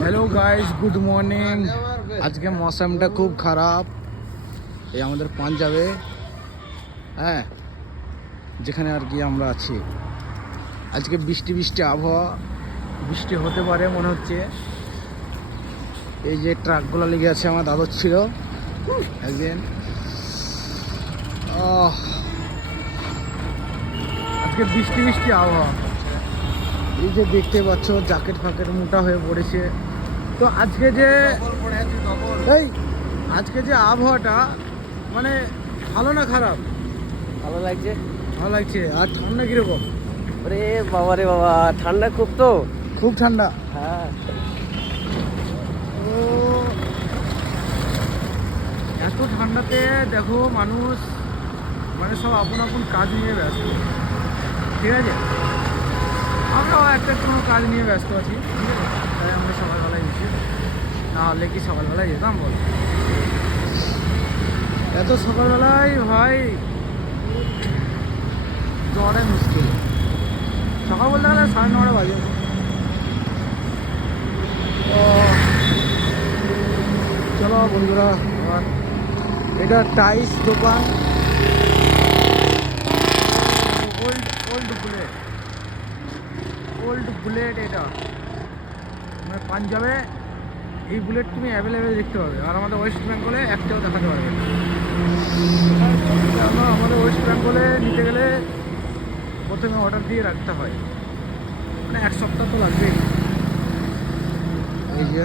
Hello guys, good morning. আজকে মৌসুমটা খুব খারাপ এই আমাদের পাঞ্জাবে, হ্যাঁ, যেখানে আর কি আমরা আছি। আজকে বৃষ্টি বৃষ্টি আবহাওয়া, বৃষ্টি হতে পারে মনে হচ্ছে। এই যে ট্রাকগুলো লেগে আছে, আমার দাদর ছিল একদিন। আজকে বৃষ্টি বৃষ্টি আবহাওয়া। এই যে দেখতে পাচ্ছ জ্যাকেট ফাকেট মোটা হয়ে পড়েছে। তো আজকে যে আজকে যে আবহাওয়াটা মানে ভালো না খারাপ? ভালো লাগছে। ভালো লাগছে। আর ঠান্ডা কিরকম? ওরে বাবা রে বাবা, ঠান্ডা খুব তো। খুব ঠান্ডা। হ্যাঁ, ও এত ঠান্ডাতে দেখো মানুষ মানে সব আপন আপন কাজ নিয়ে ব্যস্ত, ঠিক আছে? আমরাও একটা কোনো কাজ নিয়ে ব্যস্ত আছি, ঠিক আছে? তাই আমরা সকালবেলায় গেছি, না হলে কি সকালবেলায় যেতাম বল? এত সকালবেলায় ভাই যাওয়াটাই মুশকিল। সকাল বলতে গেলে 9:30 বাজে। তো চলো বন্ধুরা, এবার এটা টাইস দোকান, ওল্ড বুলেট। এটা মানে পাঞ্জাবে এই বুলেট তুমি অ্যাভেলেবেল দেখতে পাবে, আর আমাদের ওয়েস্ট বেঙ্গলে একটাও দেখাতে পারবে না। কেন আমাদের ওয়েস্ট বেঙ্গলে নিতে গেলে প্রথমে অর্ডার দিয়ে রাখতে হয়, মানে 1 সপ্তাহ তো লাগবেই। এই যে